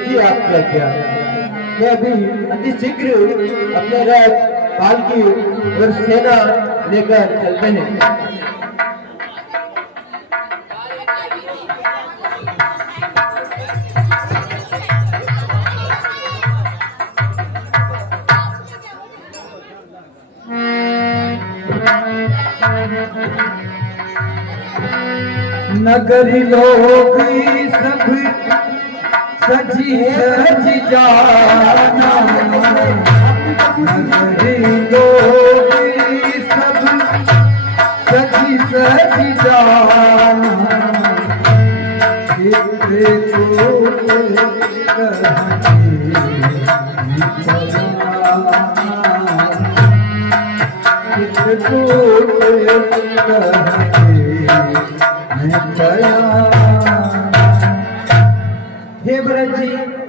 जी आपकी आज्ञा। मैं अभी अति शीघ्र अपने रथ पालकी और सेना लेकर चलते हैं। नगरी लोग सब सजी सजी जाना, नगरी लोग सब सजी सजी जाना, चित्र हे भरत जी,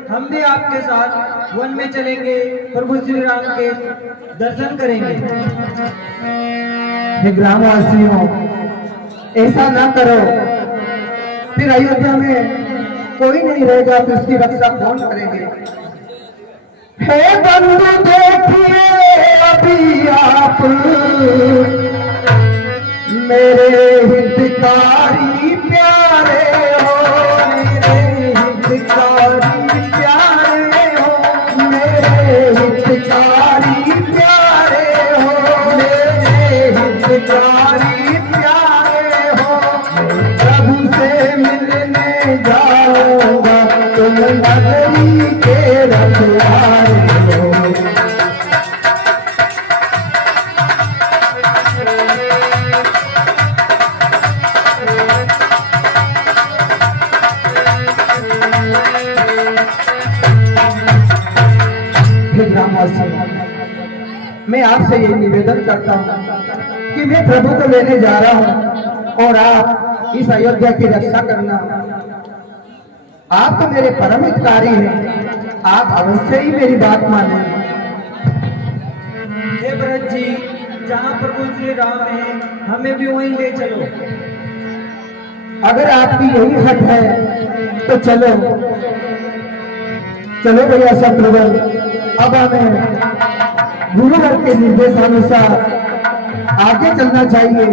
हम भी आपके साथ वन में चलेंगे, प्रभु श्री राम के दर्शन करेंगे। हे ग्रामवासियों, ऐसा ना करो, फिर अयोध्या में कोई नहीं रहेगा तो इसकी रक्षा कौन करेंगे। हे बंधु देखिए अभी आप मेरे हितकारी प्यारे हो, मेरे हितकारी प्यारे हो, मेरे हितकारी प्यारे हो, मेरे हितकारी प्यारे हो। प्रभु से मिलने जाऊंगा, तुम नगरी के रखवारे हो। मैं आपसे यही निवेदन करता हूँ कि मैं प्रभु को लेने जा रहा हूँ और आप इस अयोध्या की रक्षा करना। आप तो मेरे परम हितकारी हैं, आप अवश्य ही मेरी बात माने। हे भरत जी, जहाँ प्रभु श्री राम है, हमें भी वहीं ले चलो। अगर आपकी यही हट है तो चलो चलो भैया शत्रुघ्न, अब हमें गुरुवर के निर्देशानुसार आगे चलना चाहिए।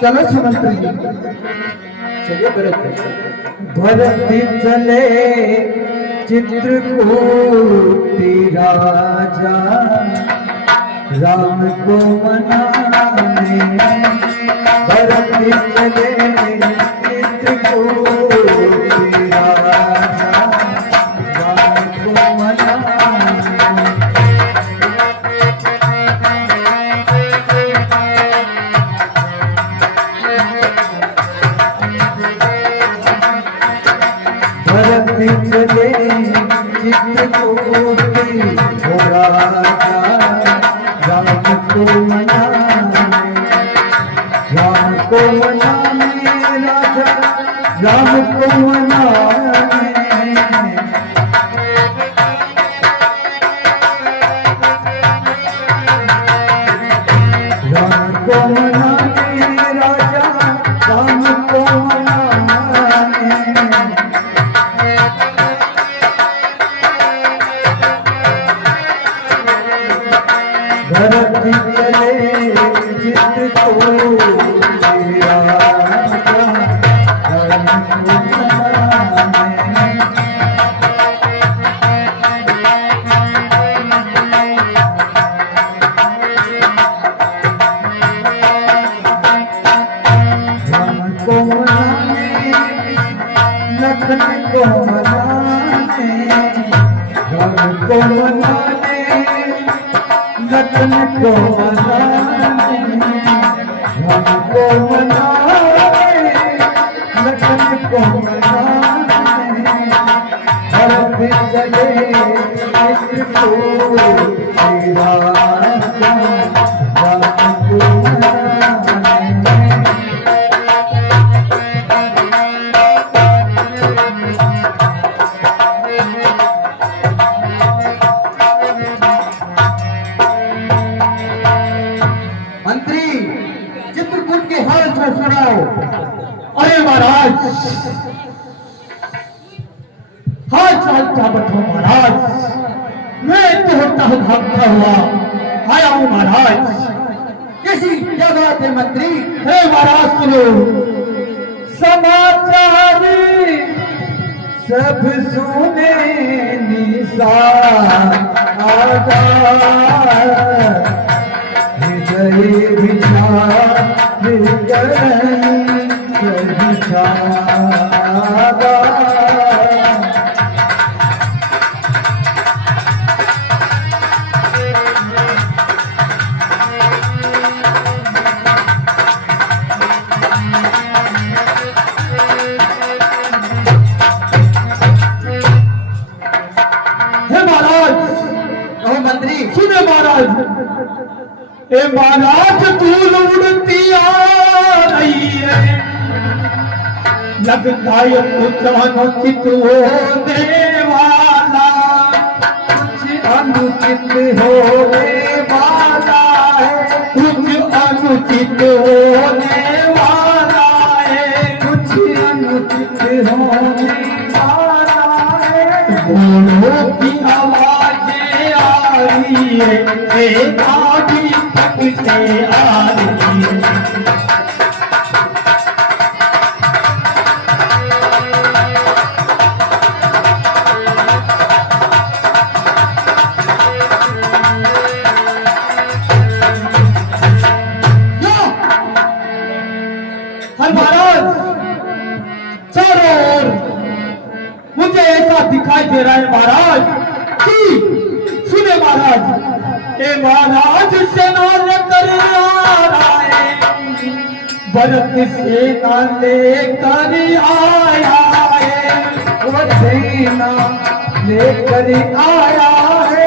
चलो सुमंत्र जी। चलिए भरत। भरत चले चित्रकूट राजा, राम को मनाने। भरत चले चित्रकूट राजा, राम को मनाने। भरत चले चित्रकूट राजा, राम को मनाने। राम को मनाने राजा, राम को मनाने। राम को मनाने राजा, राम को मनाने। भरत चले चित्रकूट राजा, राम को मनाने। राम को मनाने, लखन को मनाने। राम को मनाने, लखन को मनाने। राम को मनाने, लखन को मनाने। भरत चले चित्रकूट राजा, राम को मनाने। मंत्री, चित्रकूट के हाल चाल सुनाओ। अरे महाराज, हाल चाल क्या बताऊं महाराज, मैं तोड़ता भागता हुआ आया हूँ महाराज। कैसी क्या बात है मंत्री? हे महाराज सुनो समाचार सब सुने निशा आगा हृदय विचार सुने महाराज, ए महाराज धूल उड़ती आ रही है, लगता है कुछ अनुचित होने वाला, कुछ अनुचित होने वाला है, कुछ अनुचित होने वाला है, कुछ अनुचित होने वाला है। बोलो की आवाजें आ रही है, एक आदि तक से आ रही है। महाराज चारों ओर मुझे ऐसा दिखाई दे रहा है महाराज कि सुने महाराज, ए महाराज सेना लेकर आ रहा है, भरत सेना लेकर आया है, वो सेना लेकर आया है,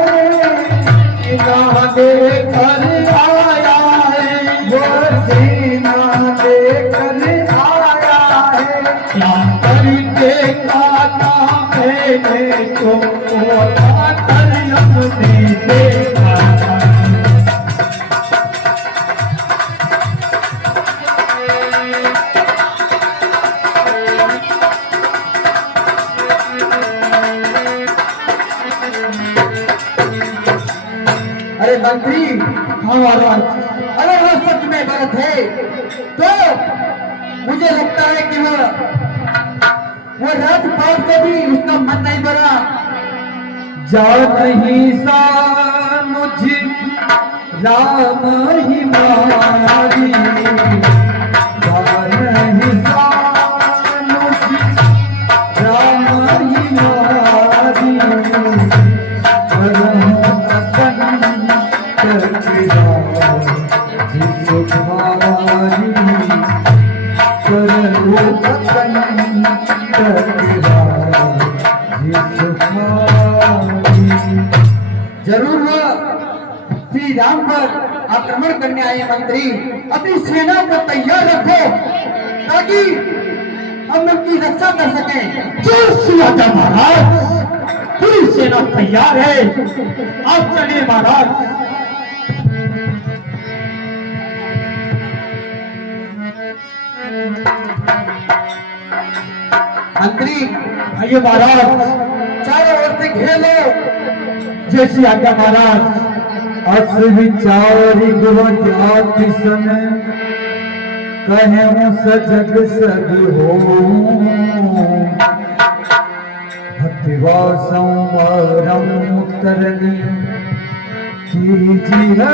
सेना लेकर आया है, वो सेना लेकर आया है। क्या करके काटा मैंने तुमको कर अपने देखा। अरे मंत्री, हाँ महाराज, अगर वो सच में गलत है तो मुझे लगता है कि वो राजपाल को भी उसका मन नहीं भरा। जा नहीं सा मुझे राम ही मारी, जा नहीं सा मुझे राम ही मारी, करहूं अपन तकरार जिस भारी, करहूं अपन तकरार जिस भारी। जरूर वह श्री राम पर आक्रमण करने आए मंत्री, अपनी सेना को तैयार रखो ताकि हम उनकी रक्षा कर सकें। जोर से आजा महाराज, पूरी सेना तैयार है, आप चलिए महाराज। मंत्री, आइए महाराज, चारों ओर से घेर लो। जैसी आज्ञा महाराज। अस विचारी गुण जाति सन, कहूँ सजग सग हो, भक्तिवा संवरम तरनी कीजिए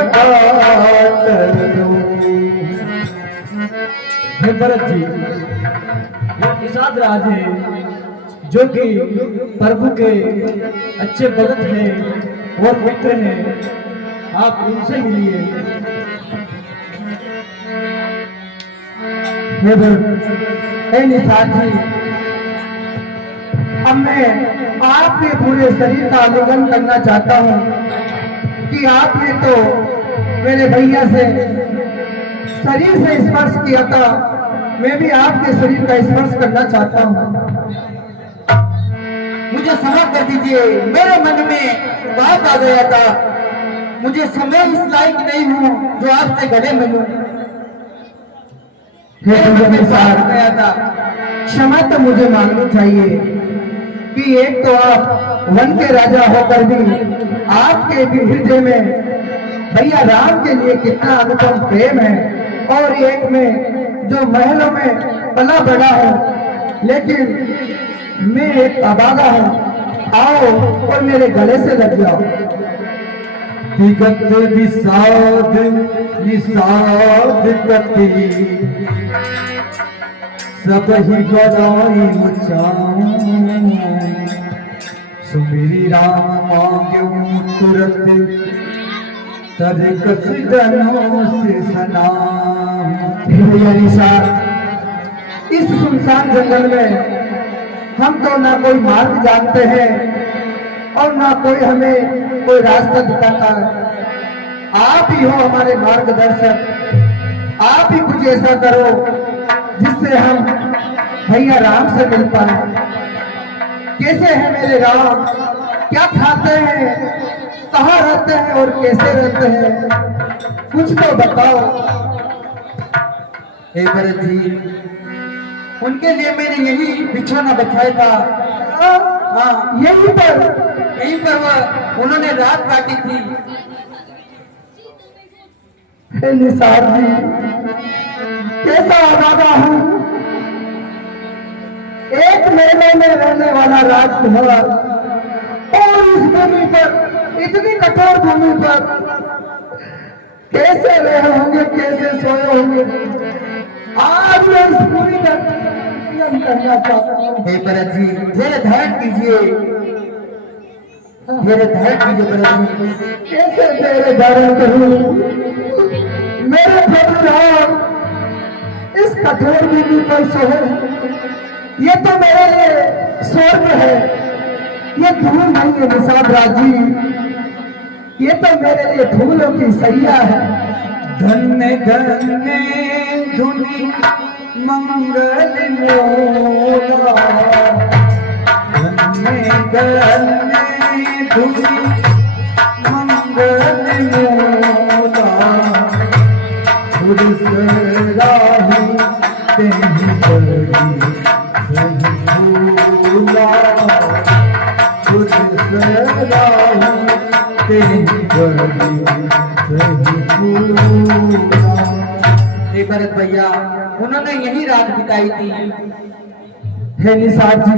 हे भरत जी, ये निषाद राज है जो कि प्रभु के अच्छे भगत हैं और मित्र हैं, आप उनसे मिलिए। हे निषाद जी, अब मैं आपके पूरे शरीर का अवलोकन करना चाहता हूँ कि आपने तो मेरे भैया से शरीर से स्पर्श किया था, मैं भी आपके शरीर का स्पर्श करना चाहता हूँ। मुझे क्षमा कर दीजिए, मेरे मन में बात आ गया था, मुझे समय इस लायक नहीं हूँ जो आपसे गले मिलूं। गया था, क्षमा तो मुझे मांगनी चाहिए कि एक तो आप वन के राजा होकर भी आपके भी हृदय में भैया राम के लिए कितना अनुपम प्रेम है। और एक में जो महलों में पला बड़ा हूँ, लेकिन मैं एक अभागा हूँ। आओ और मेरे गले से लग जाओ। विगत विषाद निषाद कति सब ही गदाई मचाऊं, सुमेरी राम मांग्यूं तुरत तर कसदनों से सलाम। भैया निषाद, इस सुनसान जंगल में हम तो ना कोई मार्ग जानते हैं और ना कोई हमें कोई रास्ता दिखाता है। आप ही हो हमारे मार्गदर्शक। आप ही कुछ ऐसा करो जिससे हम भैया राम से मिल पाए। कैसे हैं मेरे राम, क्या खाते हैं, कहाँ रहते हैं और कैसे रहते हैं, कुछ तो बताओ। हे भरत जी, उनके लिए मैंने यही बिछौना बिछाया था। हाँ, यहीं पर वह उन्होंने रात काटी थी। हे निसार जी, कैसा अभागा हूँ। एक महीने में रहने वाला राजकुमार और इस भूमि पर, इतनी कठोर भूमि पर कैसे रहे होंगे, कैसे सोए होंगे। आज मैं इस भूमि का नियम करना चाहता हूँ। हे भरत जी, धैर्य धारण कीजिए, धैर्य धारण कीजिए भरत जी। कैसे तेरे धारण करूं मेरे प्रभु राम, इस कठोर भूमि पर सोए। ये तो मेरे लिए स्वर्ग है, ये धूल नहीं है निषाद राजी, ये तो मेरे लिए फूलों की सैया है। धन्य धन्य धुनि मंगल मोला, धन्य धन्य धुनि मंगल मोला, पुरुष राही तेहि बड़ी सही भूला, पुरुष राही तेहि बड़ी सही भूला। हे भरत भैया, उन्होंने यही रात बिताई थी। हे निषाद जी,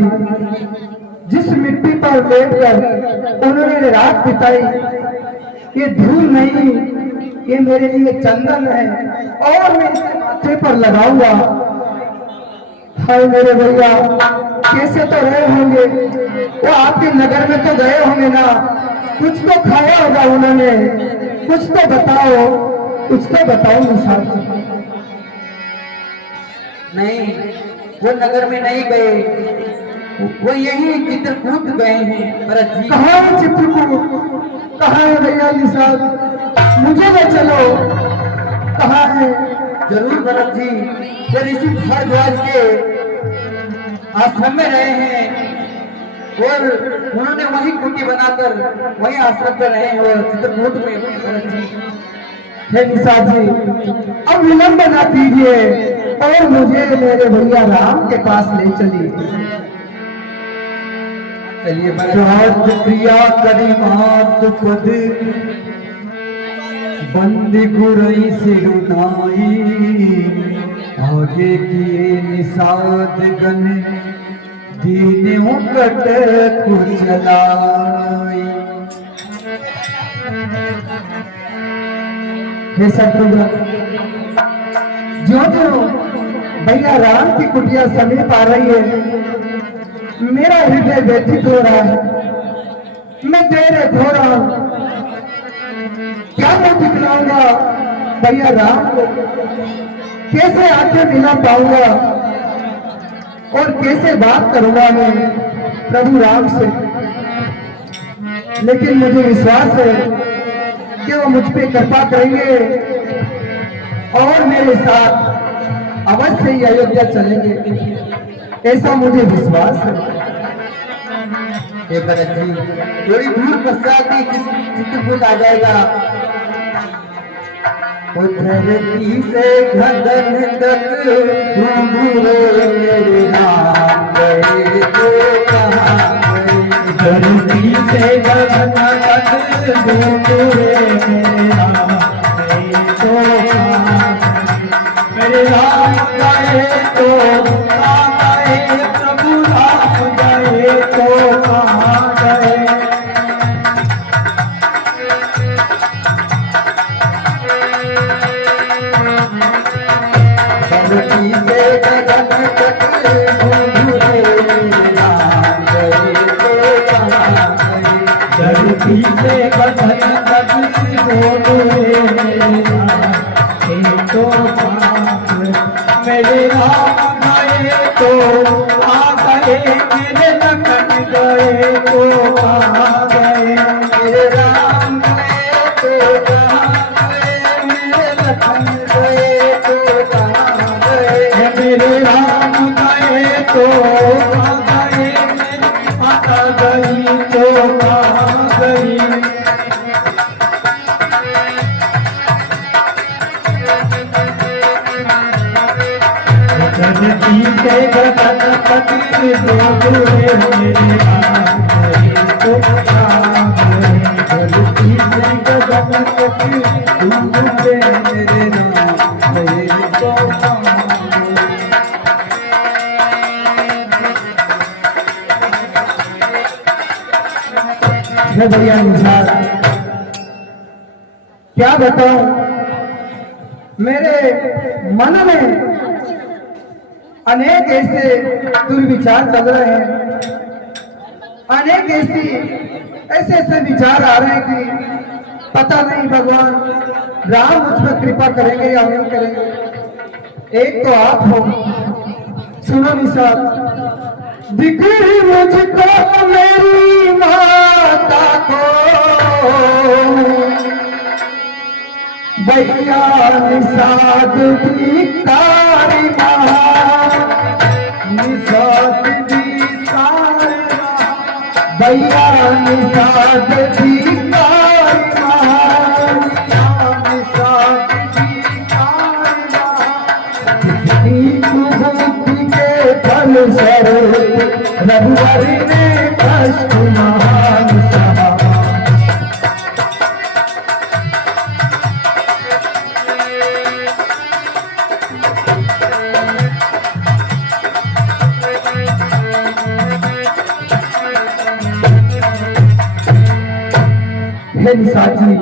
जिस मिट्टी पर बैठकर उन्होंने रात बिताई, ये धूल नहीं, ये मेरे लिए चंदन है और मैं इसे माथे पर लगाऊंगा। हाय मेरे भैया, कैसे तो रहे होंगे वो, आपके नगर में तो गए होंगे ना, कुछ तो खाया होगा उन्होंने, कुछ तो बताओ, कुछ तो बताओ निषाद जी। नहीं, वो नगर में नहीं गए, वो यही चित्रकूट गए हैं भरत जी। कहाँ है चित्रकूट, कहाँ है भैया निषाद, मुझे ले चलो, कहाँ है। जरूर भरत जी, वो ऋषि भारद्वाज के आश्रम में रहे हैं और उन्होंने वही कुटी बनाकर वही आश्रम में रहे हैं और चित्रकूट में भरत जी। हे निषाद जी, अब विलंब न कीजिए और मुझे मेरे भैया राम के पास ले चलिए। चलिए राज प्रिया करी मात पद, बंदी गुरई सिरुनाई, आगे किए निषाद गण दीन कट कुचलाई। हे शत्रुघ्न, ज्यों भैया राम की कुटिया समीप आ रही है, मेरा हृदय व्यथित हो रहा है, मैं तेरे हो रहा हूं। क्या मैं दिखलाऊंगा भैया राम को, कैसे आंखें मिला पाऊंगा और कैसे बात करूंगा मैं प्रभु राम से। लेकिन मुझे विश्वास है कि वो मुझ पे कृपा करेंगे और मेरे साथ अवश्य ही अयोध्या चलेंगे, ऐसा मुझे विश्वास है। हे भरत जी, थोड़ी दूर पश्चात ही चित्रकूट आ जाएगा। धरती से गगन तक ढूंढे मेरे नाम गए तो कहाँ गए। धरती से गगन तक डूबे मेरा तो मेरे राम गए तो कहाँ गए, प्रभु राम गए तो कहाँ गए। धरती से गगन तक डूबे राम गए तो कहाँ गए। धरती से गगन तक डूबे तो मेरे राम गए तो आ गए, मेरे लखन गए तो कहाँ गए। मेरे राम गए तो कहाँ गए, मेरे लखन गए तो कहाँ गए। मेरे राम गए तो कहाँ गए, मेरी माता गई तो कहाँ गई। धरती से गगन तक डूबे मेरे राम गए तो कहाँ गए। धरती से गगन तक डूबे मेरे राम गए तो कहाँ गए। मैं बढ़िया इंसान क्या बताऊं, मेरे मन में अनेक ऐसे दुर्विचार चल रहे हैं, अनेक ऐसे विचार आ रहे हैं कि पता नहीं भगवान राम मुझ पर कृपा करेंगे या नहीं करेंगे। एक तो आप हो, सुनो निसार, दिखी मुझको मेरी माता को भैया निषाद की कारी निषाद की कारी भैया निषाद की कारी निषाद की कारी कुबुद्धि के फल स्वरूप रघुवरी ने कष्ट महान सहा। हे निशाची,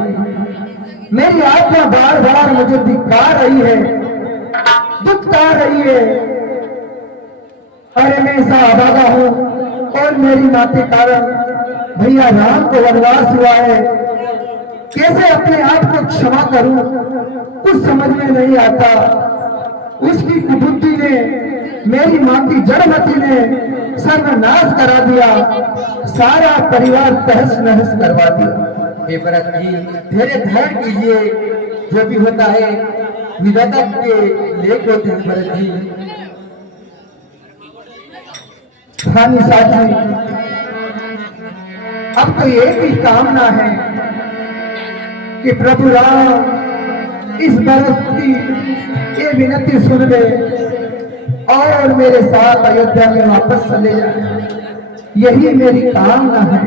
मेरी आत्मा बार बार मुझे धिक्कार रही है, दुखकार रही है। अरे मैं ऐसा अभागा हूँ और मेरी नाते कारण भैया राम को वनवास हुआ है। कैसे अपने आप को क्षमा करूं, कुछ समझ में नहीं आता। उसकी कुबुद्धि ने, मेरी मां की जड़मती ने सर्वनाश करा दिया, सारा परिवार तहस नहस करवा दिया। हे भरत जी, धैर्य धारण कीजिए, जो भी होता है विधाता के लेख होते हैं भरत जी। हाँ निशाची, अब तो एक ही कामना है कि प्रभु राम इस भरत की ये विनती सुन ले और मेरे साथ अयोध्या में वापस चले जाए, यही मेरी कामना है।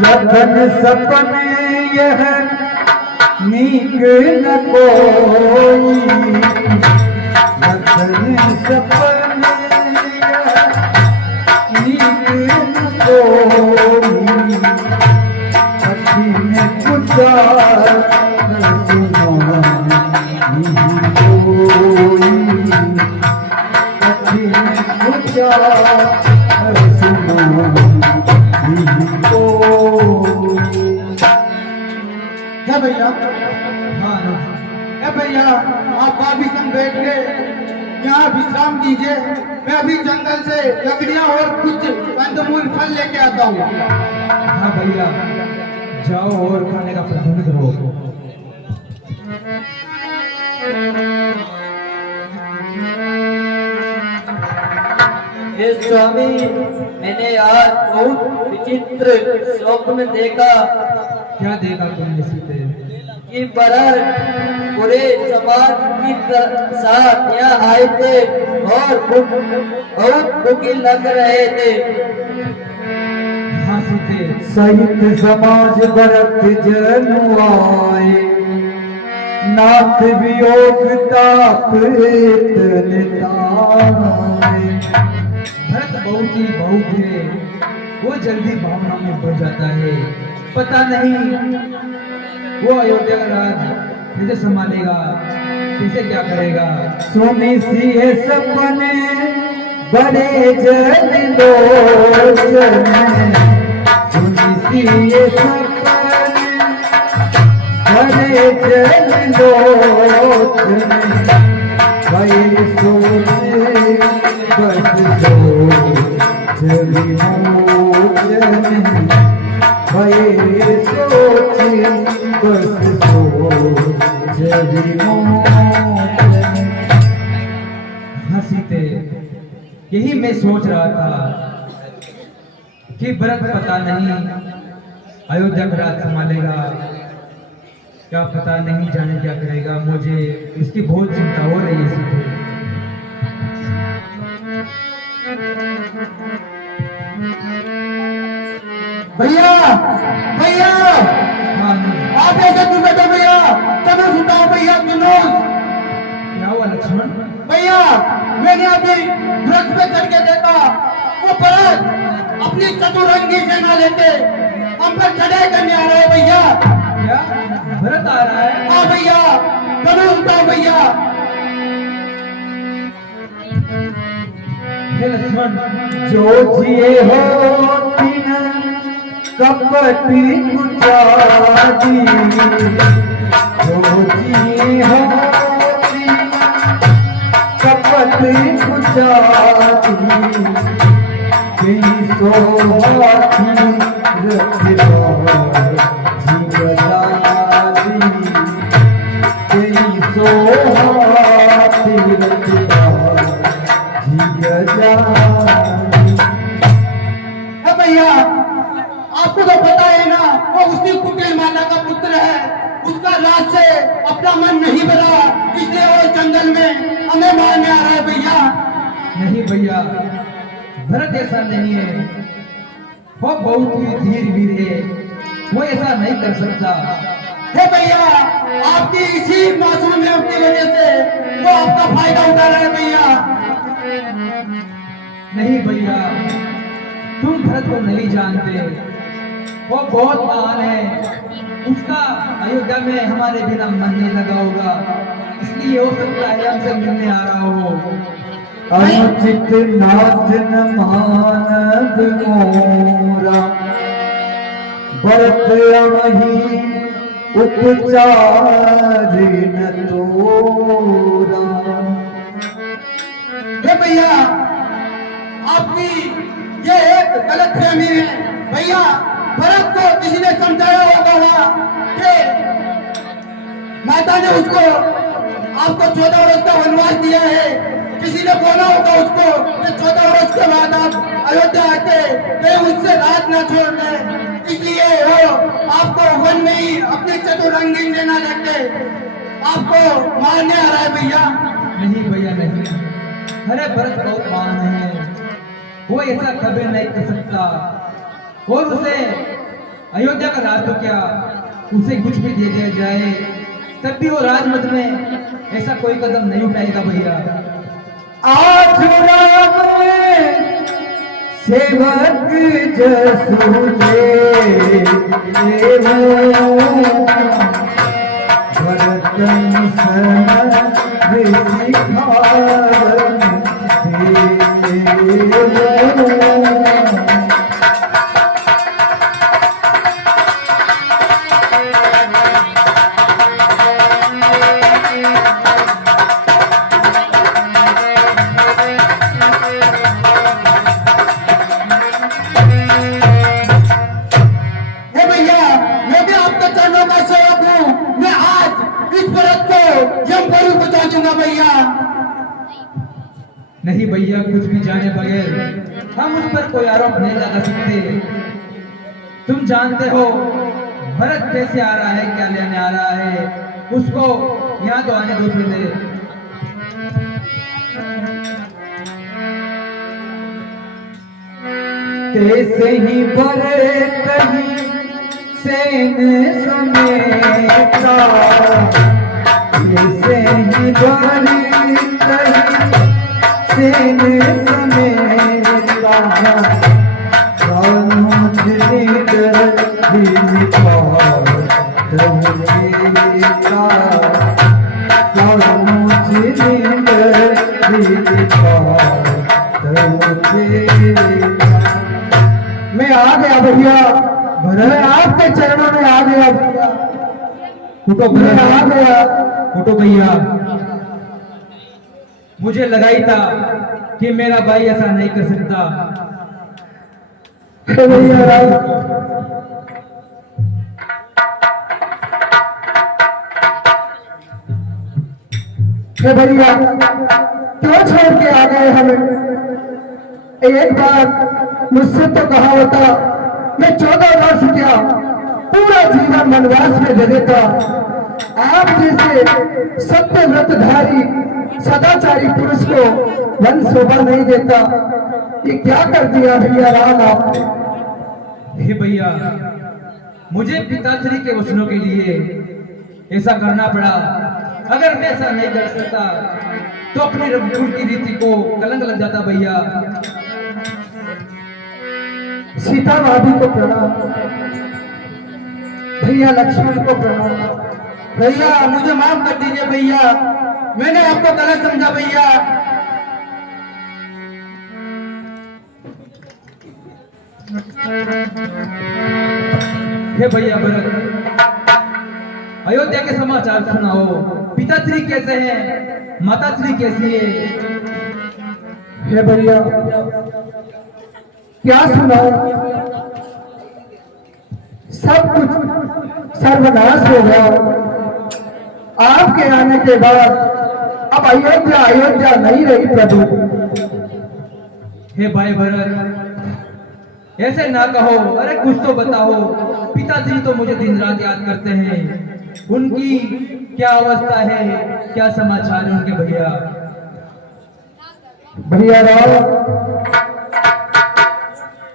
लगन सपने यह नीक न कोई, लगन सपने यह नीक न कोई, कठिन पुकार सुनो नहीं कोई, कठिन पुकार सुनो नहीं कोई। क्या भैया? भैया आप भाभी संग बैठ के यहाँ विश्राम कीजिए, मैं अभी जंगल से लकड़ियाँ और कुछ कंदमूल फल लेके आता हूँ। हाँ भैया, जाओ और खाने का प्रबंध करो। स्वामी मैंने आज बहुत विचित्र स्वप्न देखा क्या देखा तुमने सीते? कि भरत पूरे समाज की साथ यहाँ आए थे और बहुत दुखी लग रहे थे। हाँ सीते, सहित समाज भरत जनु आए, नाथ वियोग ताप निताए। भरत बहुत ही भावुक है, वो जल्दी भावना में बढ़ जाता है। पता नहीं वो अयोध्या का राज कैसे संभालेगा, कैसे क्या करेगा। सुनी सी है सपने बड़े जन लोचन, सुनी सी ये सपने बड़े जन लोचन। भय सोचे बस सोच विमोचन, भय सोचे बस सोच विमोचन। हाँ सीते, यही मैं सोच रहा था कि भरत पता नहीं अयोध्या का राज संभालेगा, क्या पता नहीं जाने क्या करेगा। मुझे इसकी बहुत चिंता हो रही है सीते। भैया भैया हाँ नहीं, आप ऐसे क्यों बैठे भैया? तनुज उठाओ भैया, तनुज। क्या हुआ लक्ष्मण? भैया मैंने अभी वृक्ष पे चढ़ के देखा, वो भरत अपनी चतुरंगी सेना लेके हम पर चढ़ाई करने आ रहे हैं भैया। क्या भरत आ रहा है? हाँ भैया, तनुज उठाओ भैया। हे लक्ष्मण, जो जिए हो तीन कपटी कुचादी, जो जिए हो तीन कपटी कुचादी। कहीं सो हाथी रखला जीवदादी, कहीं सो हाथी रखला है भैया, आपको तो पता है ना, वो उसी कुटिल माता का पुत्र है। उसका राज से अपना मन नहीं भरा, इसलिए वो जंगल में हमें मारने आ रहा है भैया। नहीं भैया, भरत ऐसा नहीं है, वो बहुत ही धीर वीर है, वो ऐसा नहीं कर सकता। हे भैया, आपकी इसी मासूम की वजह से वो आपका फायदा उठा रहा है भैया। नहीं भैया, तुम भरत को नहीं जानते, वो बहुत महान है। उसका अयोध्या में हमारे बिना मन नहीं लगा होगा, इसलिए हो सकता है हमसे मिलने आ रहा हो। अनुचित नाचन मानद मोरा, भरत अवही उपचार न तोरा। हे भैया, आपकी ये एक गलत फहमी है भैया। भरत को किसी ने समझाया होगा वहाँ कि माता ने उसको आपको 14 वर्ष का वनवास दिया है। किसी ने बोला होगा उसको कि 14 वर्ष के बाद आप अयोध्या आते, कहीं उससे राज न छोड़ दें, इसलिए वो आपको वन में ही अपनी चतुरंगी सेना लेके आपको मारने आ रहा है भैया। नहीं भैया नहीं, अरे भरत बहुत महान है, वो ऐसा कभी नहीं कर सकता। और उसे अयोध्या का राज तो क्या, उसे कुछ भी दे दिया जाए तब भी वो राजमत में ऐसा कोई कदम नहीं उठाएगा भैया। आज राम में सेवक जसूले, भरतन सन सिखावन नहीं भैया, कुछ भी जाने बगैर हम उस पर कोई आरोप नहीं लगा सकते। तुम जानते हो भरत कैसे आ रहा है, क्या लेने आ रहा है, उसको यहाँ तो आने दो पहले। कैसे ही बड़े कहीं सेन समेता, कैसे ही बड़े कहीं सेन समेता, कानून लेकर दिलता रंगेता, कानून लेकर दिलता रंगेता। मैं आ गया भैया, मैं आपके चरणों में आ गया भैया। उठो मैं आ गया। उठो भैया, मुझे लगा ही था कि मेरा भाई ऐसा नहीं कर सकता। हे भैया राम, हे भैया क्यों छोड़ के आ गए हमें? एक बार मुझसे तो कहा होता, मैं 14 वर्ष क्या पूरा जीवन वनवास में दे देता। आप जैसे सत्यव्रतधारी सदाचारी पुरुष को वन शोभा नहीं देता। ये क्या कर दिया भैया राम आपने? हे भैया, मुझे पिताश्री के वचनों के लिए ऐसा करना पड़ा। अगर मैं ऐसा नहीं कर सकता तो अपनी रघुकुल की रीति को कलंक लग जाता। भैया, सीता भाभी को प्रणाम, भैया लक्ष्मण को प्रणाम। भैया मुझे माफ कर दीजिए भैया, मैंने आपको गलत समझा भैया। हे भैया भरत, अयोध्या के समाचार सुनाओ। पिताश्री कैसे हैं, माताश्री कैसी है? हे भैया क्या सुनाओ, सब कुछ सर्वनाश हो गया। आपके आने के बाद अब अयोध्या अयोध्या नहीं रही प्रभु। हे भाई भरत, ऐसे ना कहो। अरे कुछ तो बताओ। पिताश्री तो मुझे दिन रात याद करते हैं। उनकी क्या अवस्था है, क्या समाचार है उनके? भैया भैया राव,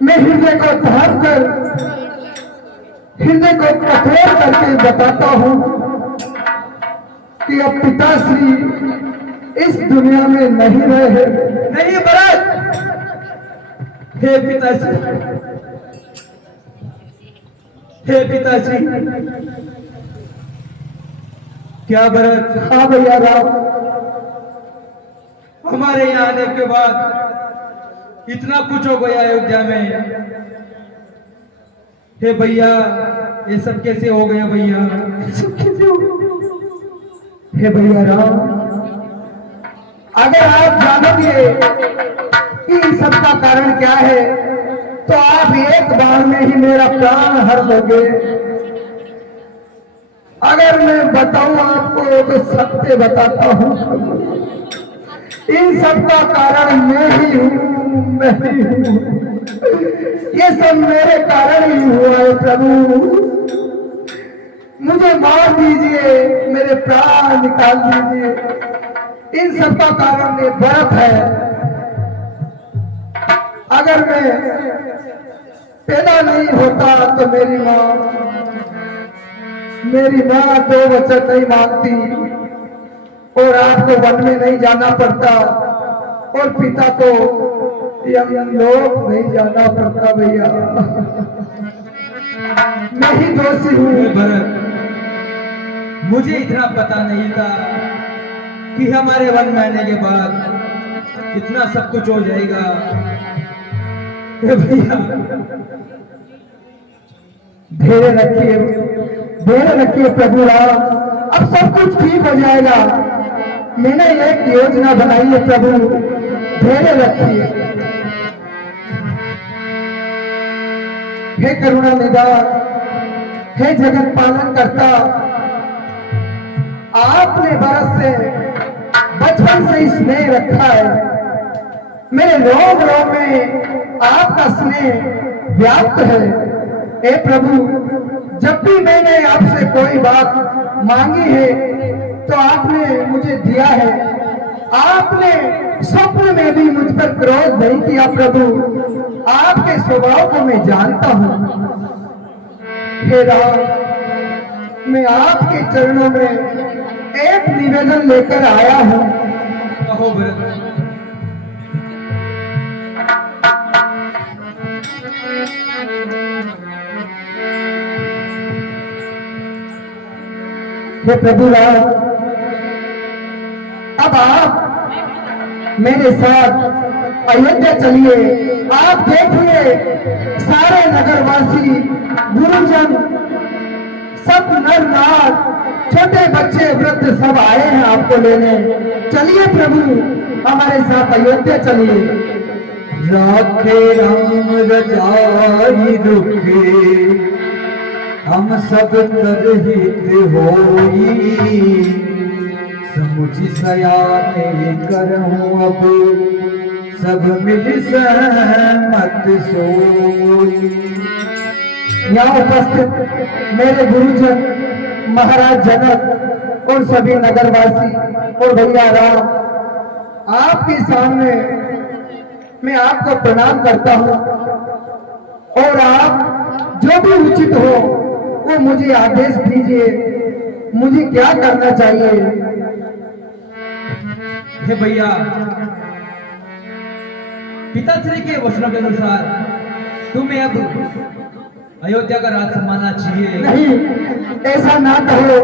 मैं हृदय को धार कर, हृदय को कठोर करके बताता हूँ कि अब पिताश्री इस दुनिया में नहीं रहे। नहीं भरत, हे पिताश्री, हे पिताश्री। क्या भरत? हाँ भैया राव, हमारे यहाँ आने के बाद इतना कुछ हो गया अयोध्या में। हे भैया, ये सब कैसे हो गया भैया? सब कैसे हो गया? हे भैया राम, अगर आप जानोगे कि इन सब का कारण क्या है तो आप एक बार में ही मेरा प्राण हर दोगे। अगर मैं बताऊं आपको तो सत्य बताता हूं, इन सब का कारण मैं ही हूं, मैं ही हूं। ये सब मेरे कारण ही हुआ है प्रभु। मुझे मार दीजिए, मेरे प्राण निकाल दीजिए। इन सब का कारण ये भरत है। अगर मैं पैदा नहीं होता तो मेरी माँ 2 वचन नहीं मानती और आपको वन में नहीं जाना पड़ता और पिता को यमलोक नहीं जाना पड़ता। भैया मैं ही दोषी हूँ। हे भरत, मुझे इतना पता नहीं था कि हमारे वन में आने के बाद इतना सब कुछ हो जाएगा। हे भैया, धैर्य रखिए प्रभु राम, अब सब कुछ ठीक हो जाएगा। मैंने एक योजना बनाई है प्रभु, धैर्य रखिए। हे करुणा निधान, हे जगत पालन करता, आपने भरत से बचपन से ही स्नेह रखा है। मेरे रोम रोम में आपका स्नेह व्याप्त है। हे प्रभु, जब भी मैंने आपसे कोई बात मांगी है तो आपने मुझे दिया है। आपने स्वप्न में भी मुझ पर क्रोध नहीं किया प्रभु। आपके स्वभाव को मैं जानता हूँ। हे राम, मैं आपके चरणों में एक निवेदन लेकर आया हूँ। कहो भरत। हे प्रभु राम, अब आप मेरे साथ अयोध्या चलिए। आप देखिए, सारे नगरवासी, गुरुजन, सब नर नार, छोटे बच्चे, वृद्ध सब आए हैं आपको लेने। चलिए प्रभु, हमारे साथ अयोध्या चलिए। राखे राम रजाई रुखे, हम सब कर हित होई, समुझ सयाने करहूं अब, सब मिल सहमत सोई। यहाँ उपस्थित मेरे गुरुजन, महाराज जनक और सभी नगरवासी और भैया राम, आपके सामने मैं आपको प्रणाम करता हूँ और आप जो भी उचित हो वो मुझे आदेश दीजिए। मुझे क्या करना चाहिए? हे भैया, पिताश्री के वचनों के अनुसार तुम्हें अब अयोध्या का राज संभालना चाहिए। नहीं, ऐसा ना कहो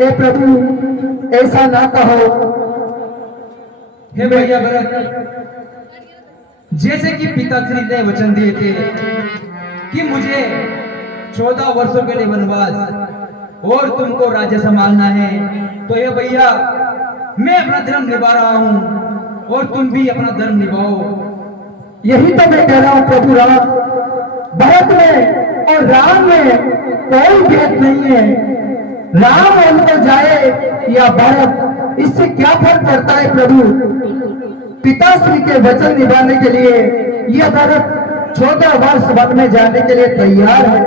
हे प्रभु, ऐसा ना कहो। हे भैया भरत, जैसे कि पिताश्री ने वचन दिए थे कि मुझे 14 वर्षों के लिए वनवास और तुमको राज्य संभालना है, तो ये भैया मैं अपना धर्म निभा रहा हूँ और तुम भी अपना धर्म निभाओ। यही तो मैं कह रहा हूँ प्रभु राम, भरत में और राम में कोई भेद नहीं है। राम उनको जाए या भरत, इससे क्या फर्क पड़ता है प्रभु? पिताश्री के वचन निभाने के लिए यह भरत 14 वर्ष वन में जाने के लिए तैयार है।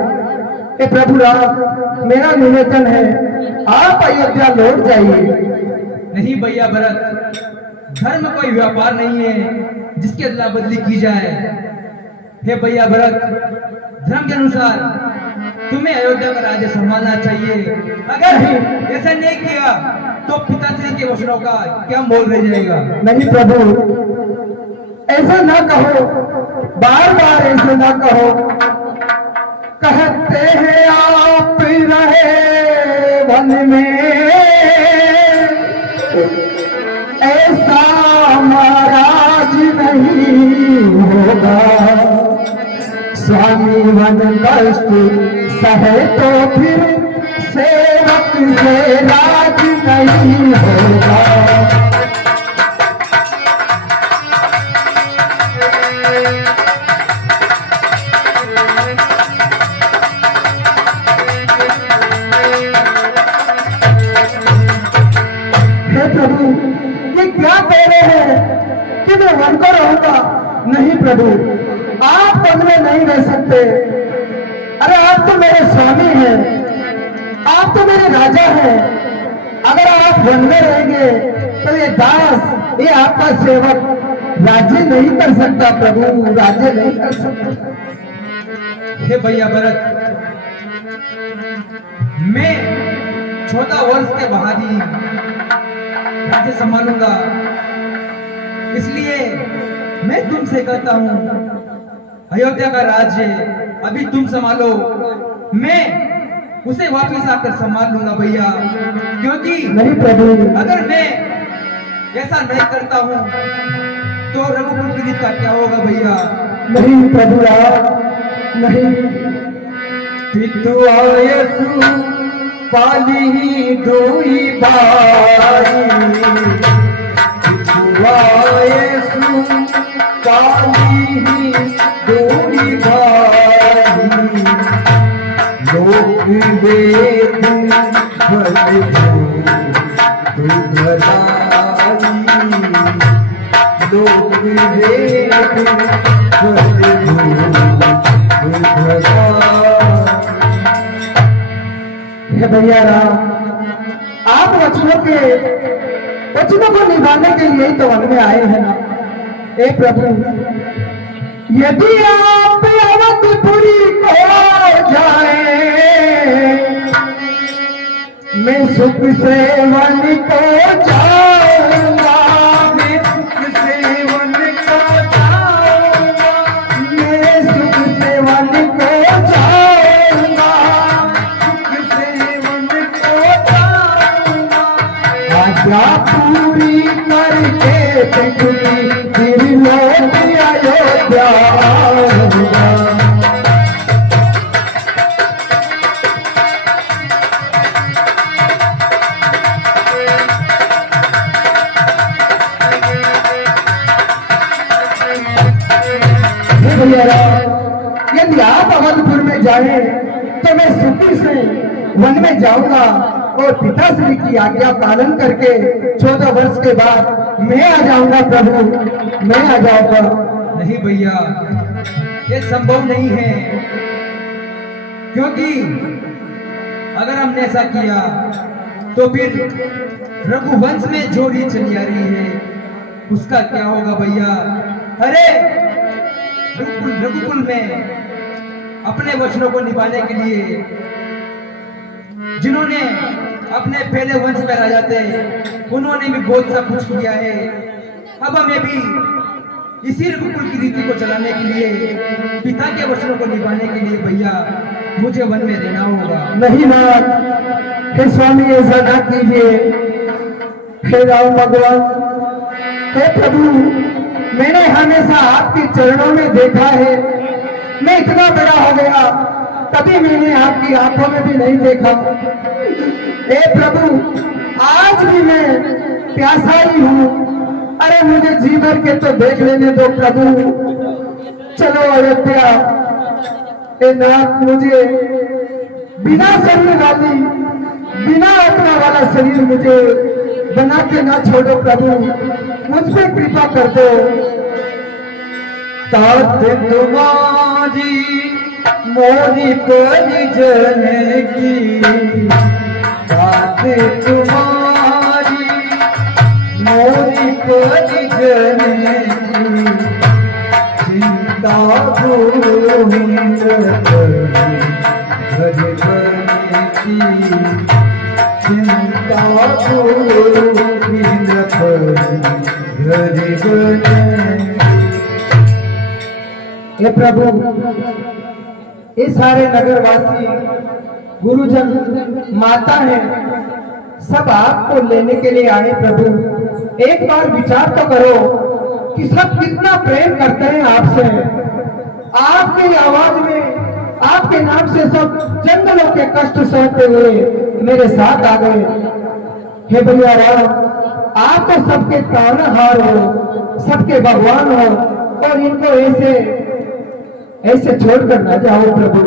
ए प्रभु राम, मेरा निवेदन है, आप अयोध्या लौट जाइए। नहीं भैया भरत, धर्म कोई व्यापार नहीं है जिसकी अदला बदली की जाए। हे भैया भरत, धर्म के अनुसार तुम्हें अयोध्या का राज्य संभालना चाहिए। अगर ऐसा नहीं किया तो पिताश्री के वचनों का क्या मोल रह जाएगा? नहीं प्रभु, ऐसा ना कहो, बार बार ऐसे ना कहो। कहते हैं आप रहे वन में, ऐसा महाराज नहीं होगा। स्वामी वन कष्ट सहे तो फिर सेवक से राज नहीं होगा। हे प्रभु, ये क्या कह रहे हैं कि मैं वन को रहूंगा? नहीं प्रभु, आप वन में नहीं रह सकते। अरे आप तो मेरे स्वामी हैं, आप तो मेरे राजा हैं। अगर आप वन में रहेंगे तो ये दास, ये आपका सेवक राज्य नहीं कर सकता प्रभु, राज्य नहीं कर सकता। हे भैया भरत, मैं 14 वर्ष के बाद ही राज्य संभालूंगा, इसलिए मैं तुमसे कहता हूँ अयोध्या का राज्य अभी तुम संभालो, मैं उसे वापिस आकर संभाल लूंगा भैया। क्योंकि नहीं प्रभु, अगर मैं ऐसा नहीं करता हूँ तो रघुकुल की रीत का क्या होगा भैया? नहीं प्रभु राम, नहीं। पितु आयसु पाली दोई भाई, पितु आयसु पाली दोई भाई, लोक वेद भले दुधलाई, लोक हे भैया राम, आप वचनों को निभाने के लिए ही तो वन में आए हैं ना। हे प्रभु, यदि आप अवधपुरी को जाए, मैं सुख से वन को जाऊंगा, मैं सुख से वन को जाऊंगा, मैं सुख से वन को जाऊंगा, सुख से वन को जाऊंगा। आज्ञा पूरी करके फिर लौट अयोध्या आऊंगा। यदि आप अवधपुर में जाए तो मैं सुखी से वन में जाऊंगा और पिताश्री की आज्ञा पालन करके 14 वर्ष के बाद मैं आ जाऊंगा प्रभु, मैं आ जाऊंगा। नहीं भैया, ये संभव नहीं है, क्योंकि अगर हमने ऐसा किया तो फिर रघुवंश में जो रीत चली आ रही है उसका क्या होगा भैया। अरे रघुकुल में अपने वचनों को निभाने के लिए जिन्होंने अपने पहले वंश में राजा थे उन्होंने भी बहुत सा कुछ किया है। अब हमें भी इसी रघुकुल की रीति को चलाने के लिए, पिता के वचनों को निभाने के लिए भैया मुझे वन में रहना होगा। नहीं नाथ, हे स्वामी ऐसा ना कीजिए। हे राम भगवान, हे प्रभु, मैंने हमेशा आपके चरणों में देखा है। मैं इतना बड़ा हो गया तभी मैंने आपकी आंखों में भी नहीं देखा। हे प्रभु, आज भी मैं प्यासा ही हूँ। अरे मुझे जी भर के तो देख लेने दो प्रभु। चलो अयोध्या। हे नाथ, मुझे बिना शरीर वाली, बिना आत्मा वाला शरीर मुझे बना के ना छोड़ो प्रभु, मुझ पे कृपा कर दो। तात तुम्हारी मोरी परिजन की, तात तुम्हारी मोरी परिजन की, चिंता गोविंद घर की, चिंता गोविंद घर। हे प्रभु, ये सारे नगरवासी, गुरुजन, माता है, सब आपको लेने के लिए आए प्रभु। एक बार विचार तो करो कि सब कितना प्रेम करते हैं आपसे। आपकी आवाज में, आपके नाम से सब जंगलों के कष्ट सहते हुए मेरे साथ आ गए। हे भैया राम, आप तो सबके तारनहार हो, सबके भगवान हो, और इनको ऐसे छोड़कर ना जाओ प्रभु।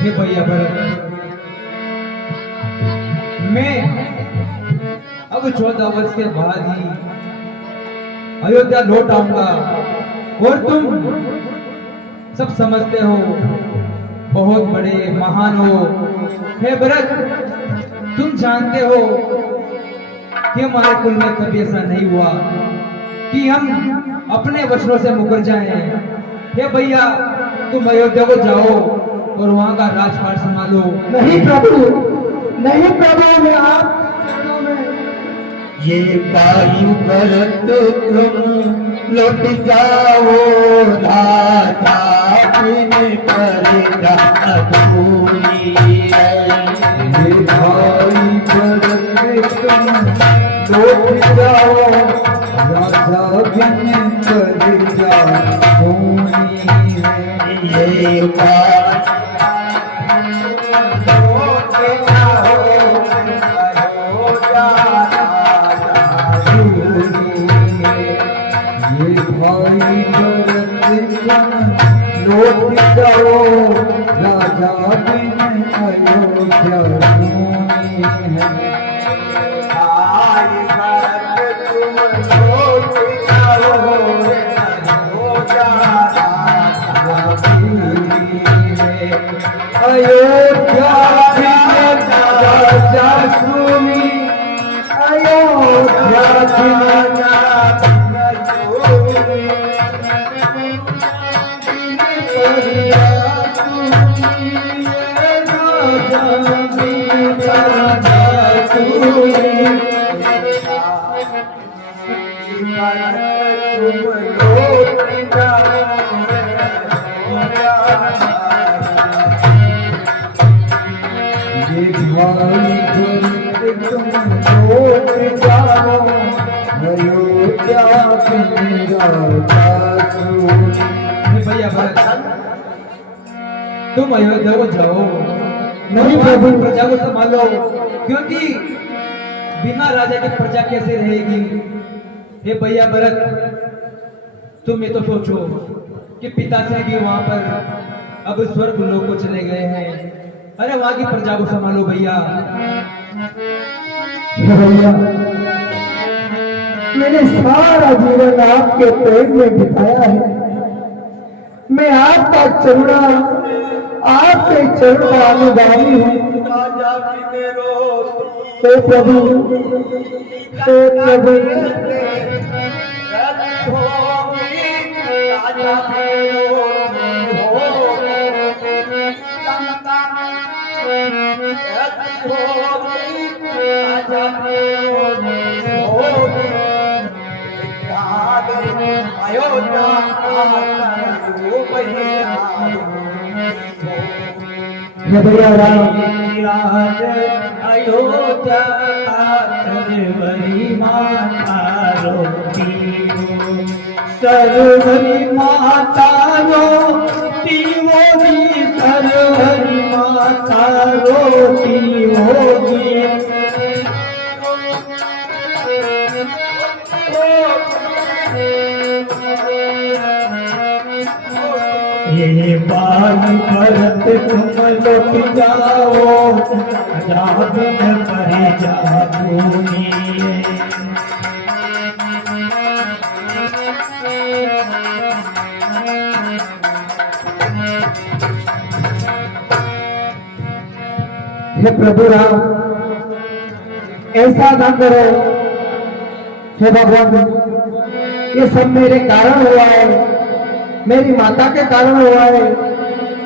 हे भैया भरत, मैं अब 14 वर्ष के बाद ही अयोध्या लौट आऊंगा, और तुम सब समझते हो, बहुत बड़े महान हो। हे भरत, तुम जानते हो कि हमारे कुल में कभी ऐसा नहीं हुआ कि हम अपने वचनों से मुकर जाएं। हे भैया, तुम अयोध्या को जाओ और वहां का राजपाट संभालो। नहीं प्रभु, नहीं प्रभु, मैं आप चरणों में। ये कायु भरत तुम लौट जाओ, राजा बिन प्रजा अधूरी है। ये भाई भरत तुम लौट जाओ, राजा बिन प्रजा अधूरी है। ये बात भाई लौट जाओ, राजा बिन अयोध्या है। भाई भरत तुम लौट अयोध्या राजा सुनी अयोध्या भैया भरत, तुम अयोध्या को जाओ, नहीं प्रभु, प्रजा को संभालो, क्योंकि बिना राजा की प्रजा कैसे रहेगी। हे भैया भरत, तुम ये तो सोचो कि पिताश्री भी वहां पर अब स्वर्ग लोक को चले गए हैं। अरे वहां की प्रजा को संभालो भैया। भैया मैंने सारा जीवन आपके प्रेम में बिताया है। मैं आपका चरणा, आपके चरण का अनुगामी हूँ। तो प्रभु, तो प्रभु, भैया राम अयोध्या सर्वरी माता रोटी होगी, सर्वरी माता रोटी होगी। ये बाल भरत तुम लौट जाओ, जाबिन पर जाओ। हे प्रभु राम, ऐसा ना करो। हे भगवान, ये सब मेरे कारण हुआ है, मेरी माता के कारण हुआ है।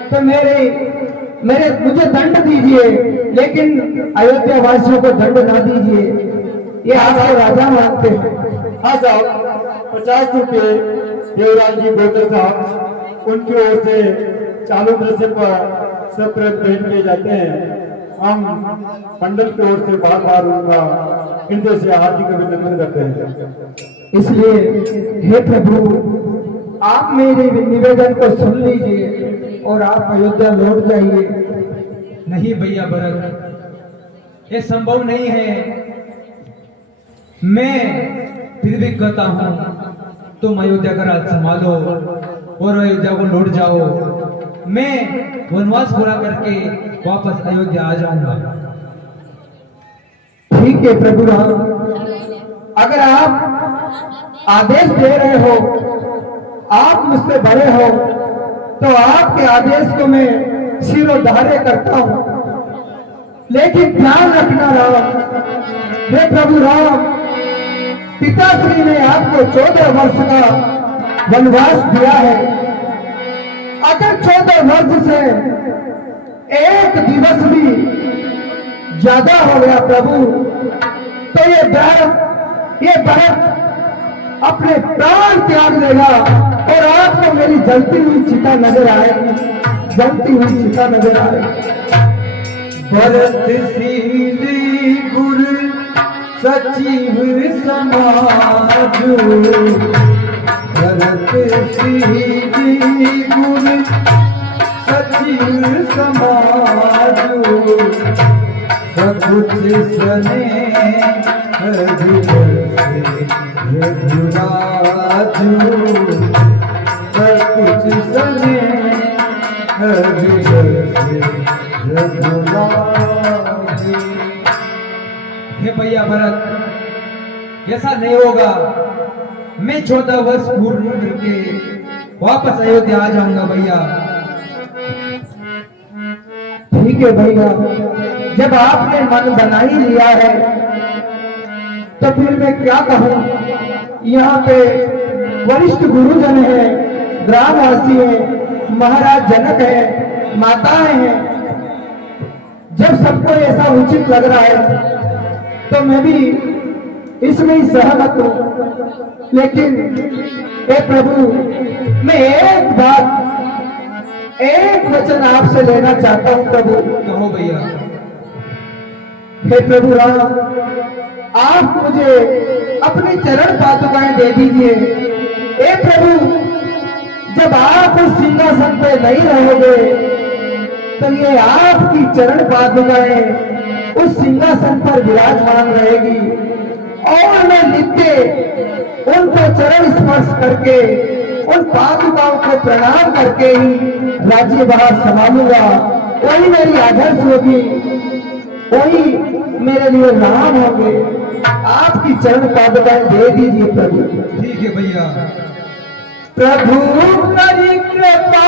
तो मुझे दंड दीजिए, लेकिन अयोध्या वासियों को दंड ना दीजिए। ये आपको राजा मानते हैं। हाँ साहब, 50 रुपये देवराज जी बोलते साहब, उनकी ओर से चालू दृश्य पर सब भेंट किए जाते हैं। हम मंडल की ओर से बार बार उनका हृदय से हार्दिक अभिनंदन करते हैं। इसलिए हे प्रभु, आप मेरे निवेदन को सुन लीजिए और आप अयोध्या लौट जाइए। नहीं भैया भरत, ये संभव नहीं है। मैं फिर भी कहता हूँ, तुम अयोध्या का राज संभालो और अयोध्या को लौट जाओ। मैं वनवास पूरा करके वापस अयोध्या आ जाऊंगा। ठीक है प्रभु राम, अगर आप आदेश दे रहे हो, आप मुझसे बड़े हो, तो आपके आदेश को मैं शिरोधार्य करता हूं। लेकिन ध्यान रखना राम, हे प्रभु राम, पिताश्री ने आपको 14 वर्ष का वनवास दिया है। अगर 14 वर्ष से एक दिवस भी ज्यादा हो गया प्रभु, तो ये भरत अपने प्राण त्याग देगा और आपको मेरी जलती हुई चिता नजर आएगी, जलती हुई चिता नजर आएगी। भरतशीली गुरु सचिव समाज, भरतशीली गुरु सचिव समाज, सब कुछ सने रघुराजू, सब कुछ सने रघुराजू। हे भैया भरत, ऐसा नहीं होगा। मैं 14 वर्ष पूर्ण करके वापस अयोध्या आ जाऊंगा भैया। ठीक है भैया, जब आपने मन बना ही लिया है तो फिर मैं क्या कहूँ। यहाँ पे वरिष्ठ गुरुजन है, ग्रामवासी है, महाराज जनक है, माताएं हैं। जब सबको ऐसा उचित लग रहा है तो मैं भी इसमें ही सहमत हूँ। लेकिन हे प्रभु, मैं एक वचन आपसे लेना चाहता हूँ प्रभु। कहो भैया। हे प्रभु राम, आप मुझे अपनी चरण पादुकाएं दे दीजिए। हे प्रभु, जब आप उस सिंहासन पे नहीं रहोगे तो ये आपकी चरण पादुकाएं उस सिंहासन पर विराजमान रहेगी और मैं नित्य उनको चरण स्पर्श करके उन पादुकाओं को प्रणाम करके ही राज्यभार संभालूंगा। वही मेरी आदर्श होगी, वही मेरे लिए राम होंगे। आपकी चरण पादुकाएं दे दीजिए प्रभु। ठीक है भैया। प्रभु करी कृपा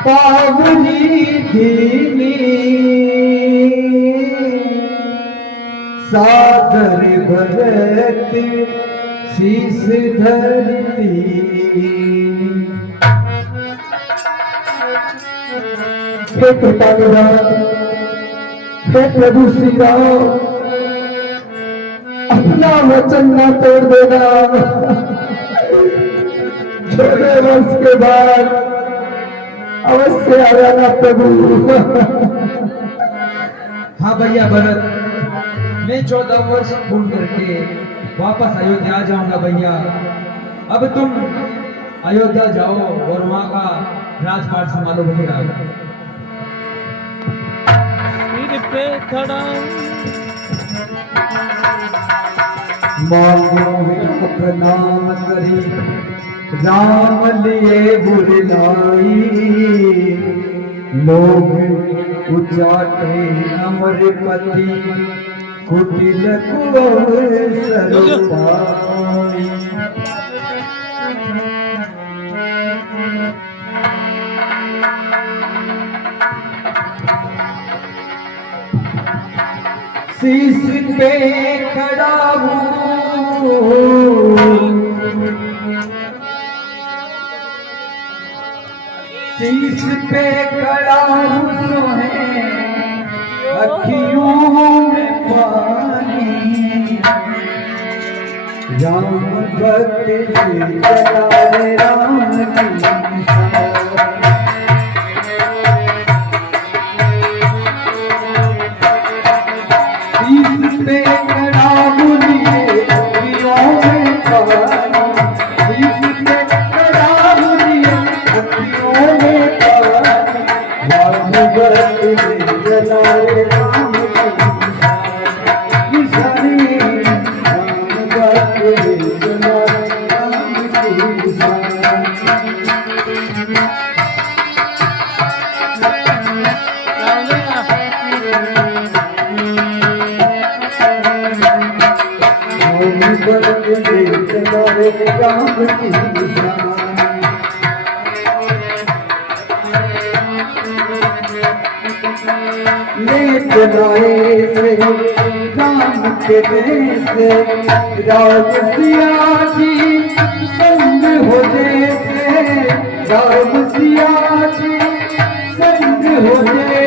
पावनी धीमी, सादर भरत शीस धरती। हे कृपा निधान, हे प्रभु श्री राम, अपना वचन न तोड़ देना। छोटे वर्ष के बाद अवश्य आ जाना प्रभु। हाँ भैया भरत, मैं 14 वर्ष पूर्ण करके वापस अयोध्या आ जाऊंगा भैया। अब तुम अयोध्या जाओ और वहां का राजपाट संभालो भैया। सिर पे खड़ा मांगो प्रणाम करी, राम लिए बुलाई। लोग उचाटे अमरपति, कुटिल कुअवसर पाई। शीश पे खड़ा हूँ, शीश पे खड़ा हूँ है अखियों में पानी। राम भक्त चला रे राम की पे खड़ा बुलिए अखियों में पानी। इस पे खड़ा बुलिए अखियों में पानी। राम भक्त चला रे राम की सानी। राम भक्त चला रे राम की सानी। राम की लेट लाए से राम के देश, राम सिया जी संग हो जैसे। राम सिया जी संग हो जैसे।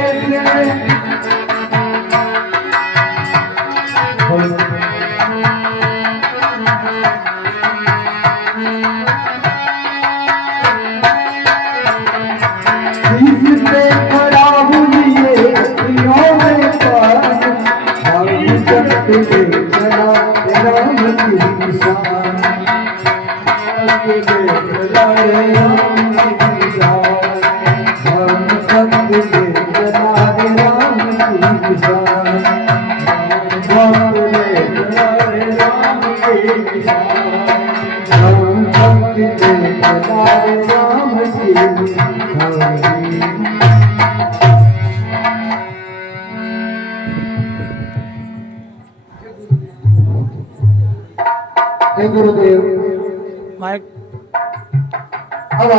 गुरुदेव, माइक अब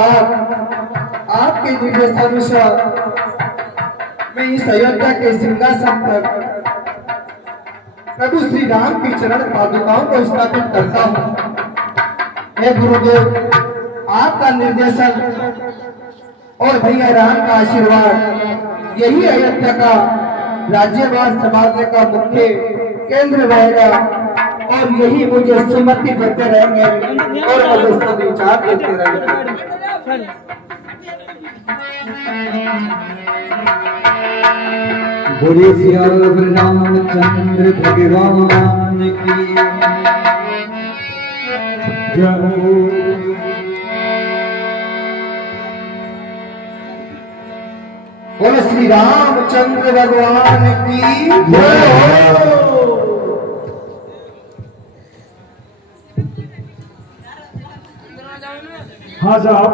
आपके निर्देशानुसार मैं इस अयोध्या के सिंहासन पर प्रभु श्री राम की चरण पादुकाओं को स्थापित करता हूँ। हे गुरुदेव, आपका निर्देशन और भैया राम का आशीर्वाद यही अयोध्या का राज्यभार संभालने का मुख्य केंद्र रहेगा और यही मुझे सुमति देते रहेंगे और मुझे विचार देते रहेंगे। बोले सियावर रामचंद्र भगवान की जय। बोलो श्री रामचंद्र भगवान की जय हो। हाँ साहब,